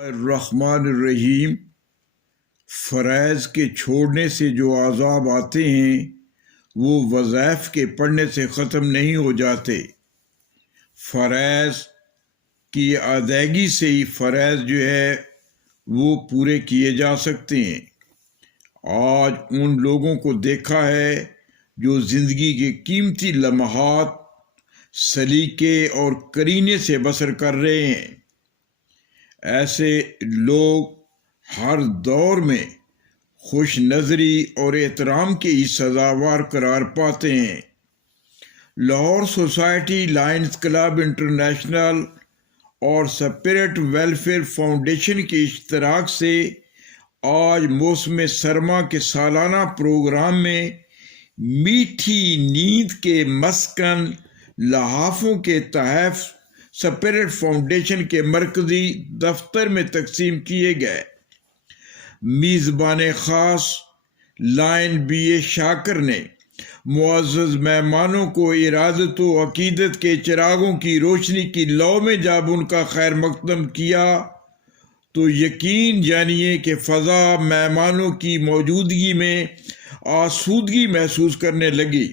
الرحمن الرحیم۔ فرائض کے چھوڑنے سے جو عذاب آتے ہیں وہ وظائف کے پڑھنے سے ختم نہیں ہو جاتے۔ فرائض کی ادائیگی سے ہی فرائض جو ہے وہ پورے کیے جا سکتے ہیں۔ آج ان لوگوں کو دیکھا ہے جو زندگی کے قیمتی لمحات سلیقے اور قرینے سے بسر کر رہے ہیں۔ ایسے لوگ ہر دور میں خوش نظری اور احترام کے ہی سزاوار قرار پاتے ہیں۔ Lahore society, lines club, international اور سپرٹ ویلفیئر فاؤنڈیشن کے اشتراک سے آج موسم سرما کے سالانہ پروگرام میں میٹھی نیند کے مسکن لحافوں کے تحائف سپرٹ فاؤنڈیشن کے مرکزی دفتر میں تقسیم کیے گئے۔ میزبان خاص لائن بی شاکر نے معزز مہمانوں کو ارادت و عقیدت کے چراغوں کی روشنی کی لو میں جب ان کا خیر مقدم کیا تو یقین جانیے کہ فضا مہمانوں کی موجودگی میں آسودگی محسوس کرنے لگی۔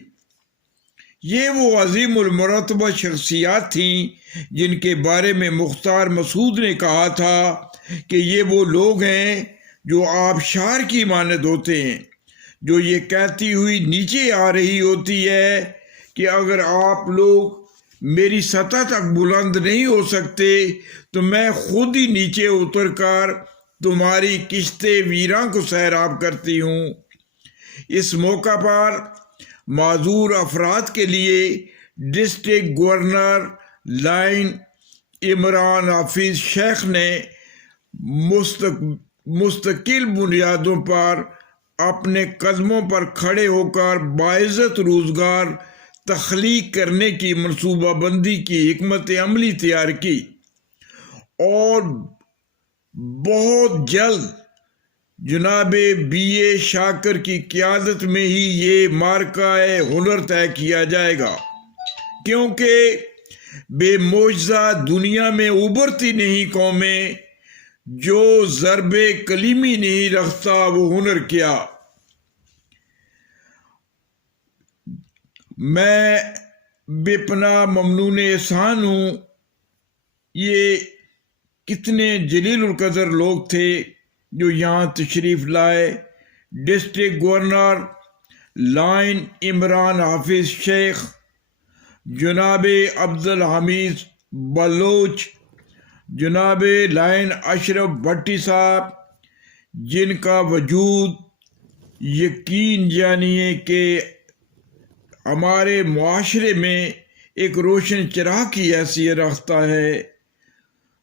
یہ وہ عظیم المرتبہ شخصیات تھیں جن کے بارے میں مختار مسعود نے کہا تھا کہ یہ وہ لوگ ہیں جو آبشار کی مانند ہوتے ہیں، جو یہ کہتی ہوئی نیچے آ رہی ہوتی ہے کہ اگر آپ لوگ میری سطح تک بلند نہیں ہو سکتے تو میں خود ہی نیچے اتر کر تمہاری کشت ویراں کو سیراب کرتی ہوں۔ اس موقع پر معذور افراد کے لیے district governor line Imran Hafeez شیخ نے مستقل بنیادوں پر اپنے قدموں پر کھڑے ہو کر باعزت روزگار تخلیق کرنے کی منصوبہ بندی کی حکمت عملی تیار کی اور بہت جلد جناب بی شاکر کی قیادت میں ہی یہ معرکہ ہنر طے کیا جائے گا، کیونکہ بے معجزہ دنیا میں ابھرتی نہیں قومیں جو ضرب کلیمی نہیں رکھتا وہ ہنر کیا۔ میں بے پناہ ممنون احسان ہوں۔ یہ کتنے جلیل القدر لوگ تھے جو یہاں تشریف لائے۔ District governor line Imran Hafeez شیخ، جناب عبدالحمید بلوچ، جناب لائن اشرف بھٹی صاحب، جن کا وجود یقین جانیے کہ ہمارے معاشرے میں ایک روشن چراغ کی حیثیت رکھتا ہے۔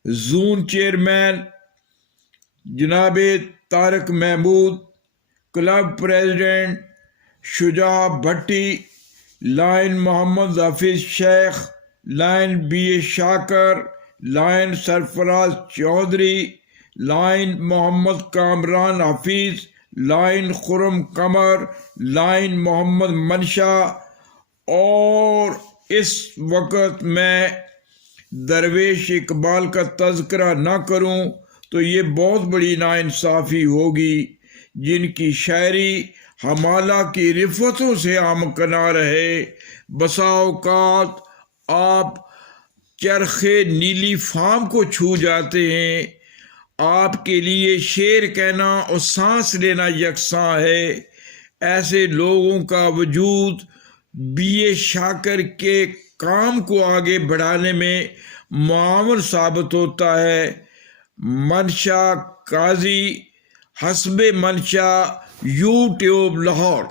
زون چیئرمین جناب Tariq Mahmood, club president Shuja Bhatti, lion Muhammad Hafeez Sheikh, lion B Shakir, lion Sarfraz Chaudhry, lion Muhammad Kamran Hafeez, lion Khurram Qamar, lion Muhammad Mansha, اور اس وقت میں درویش اقبال کا تذکرہ نہ کروں تو یہ بہت بڑی ناانصافی ہوگی، جن کی شاعری ہمالہ کی رفتوں سے ہمکنار ہے۔ بسا اوقات آپ چرخے نیلی فام کو چھو جاتے ہیں، آپ کے لیے شعر کہنا اور سانس لینا یکساں ہے۔ ایسے لوگوں کا وجود بی شاکر کے کام کو آگے بڑھانے میں معاون ثابت ہوتا ہے۔ منشا قاضی، حسب منشا، یوٹیوب لاہور۔